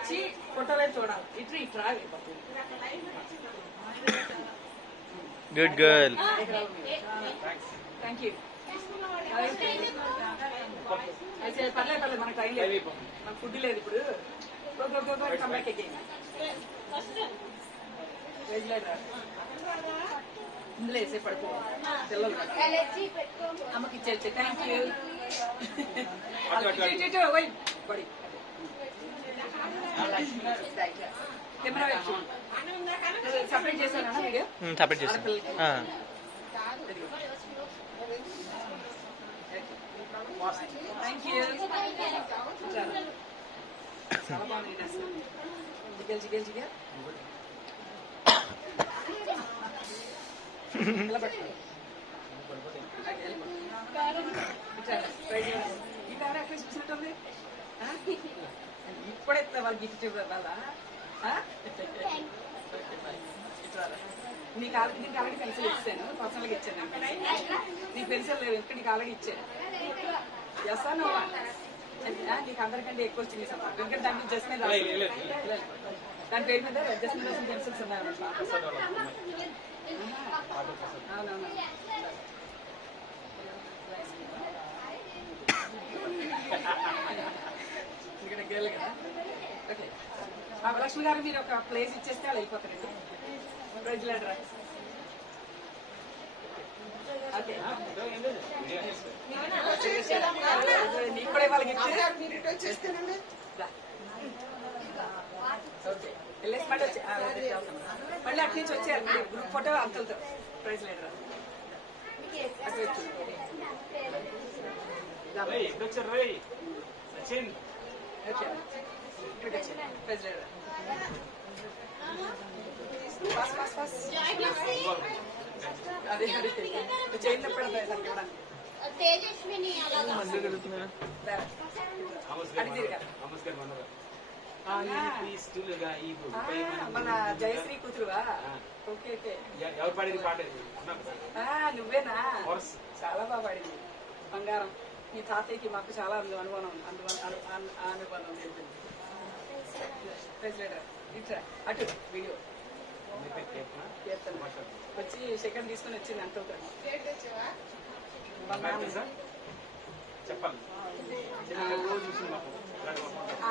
వచ్చి ఫోటోలే చూడాలి. ఇటు ఇట్రా. Good girl. Thank you. పర్లేదు పర్లేదు, మనకు టైం లేదు, మనకు ఫుడ్ లేదు ఇప్పుడు. Come back again. వెజ్ లేదా ఇందులో వేసే పడుకో పిల్లలు అమ్మకి ఇచ్చేది. Thank you. బడి కెమెరా సపరేట్ చేశానా వీడియో? సపరేట్ చేశాను. Thank you. చాలా బాగుంది. జిగల్ జిగల్ జిగల్ ఇలా పట్టుకో. ఈ కార ఎక్కడ చూసినట్టుంది? ఇప్పుడే వాళ్ళు గిఫ్ట్ ఇవ్వాలా? నీకు ఆల్రెడీ పెన్సిల్ ఇచ్చాను, పర్సనల్గా ఇచ్చాను. నీ పెన్సిల్ లేవు, ఇక్కడ నీకు ఆల్రెడీ ఇచ్చాను. చేస్తాను నీకు అందరికంటే ఎక్కువ వచ్చింది సార్. ఎందుకంటే దాని మీద జస్మిన్ దాని పేరు మీద జస్మిన్ రాసిన పెన్సిల్స్ ఉన్నాయి. అవునవును. ఇక్కడ గేలు కదా. ఓకే లక్ష్మి గారు, మీరు ఒక ప్లేస్ ఇచ్చేస్తే వాళ్ళు వెళ్ళిపోతారండి. ప్రజలాడరా. ఓకే నీకు కూడా ఇవ్వాలి గిఫ్ట్. ఓకే వెళ్ళేసి మళ్ళీ వచ్చి మళ్ళీ అటు నుంచి వచ్చారు గ్రూప్ ఫోటో అంకుల్తో. ప్రైజ్ లేడరా అటు వచ్చి ప్రైజ్ లేడరా. Fast fast fast. అదే అదే చైన్ పడతాయి దానికి ఇవ్వడానికి. మన జయశ్రీ కూతురువా? Okay okay. నువ్వేనా? చాలా బాగా పాడింది. బంగారం. మీ తాతయ్యకి మాకు చాలా అనుబంధం ఇట్లా అటు వీడియో వచ్చి సెకండ్ తీసుకుని వచ్చింది అంత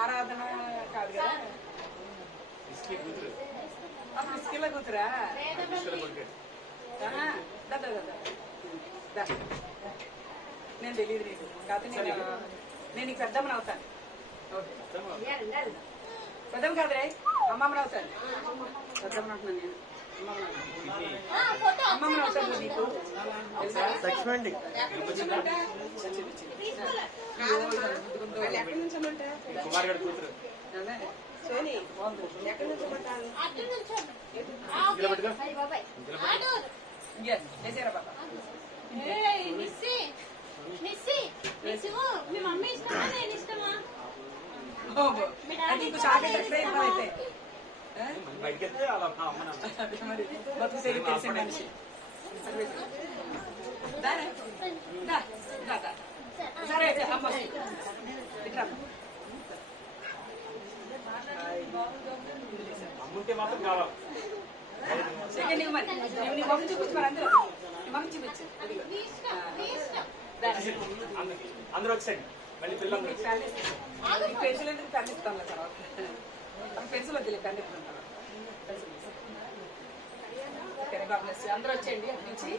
ఆరాధన కాదు కదా? ఇస్కిల కూతురా? నేను తెలియదు నీకు, కాకపోతే నేను నీకు పెద్దమ్మని అవుతాను. పెద్దమ్మ కాదురే, అమ్మమ్మని అవుతాను. పెద్దమ్మని అవుతున్నాను నేను. అమ్మమ్మని అవుతాను నీకు. లక్ష్మండి వేసారా బాబా? నీకు చాక్లెట్ ఎట్లా ఇవ్వాలైతే మరి బతుకు తెలిసి తెలిసిన మనిషి. సరే అయితే అమ్మ ఇట్లా సెకండ్ ఇవ్వ. మరి నీ మొహం చూపించు, మరి అందరూ నీ మొహం చూపించు. అందరూ వచ్చండి. మళ్ళీ పిల్లలు పెన్సిల్ ఎందుకు కనిపిస్తాను తర్వాత పెన్సిల్ వద్దులే కనిపిస్తాను. అందరూ వచ్చేయండి. అటు నుంచి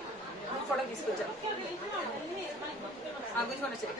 ఫోటో తీసుకొచ్చాను. గుంజుకొని వచ్చాయి.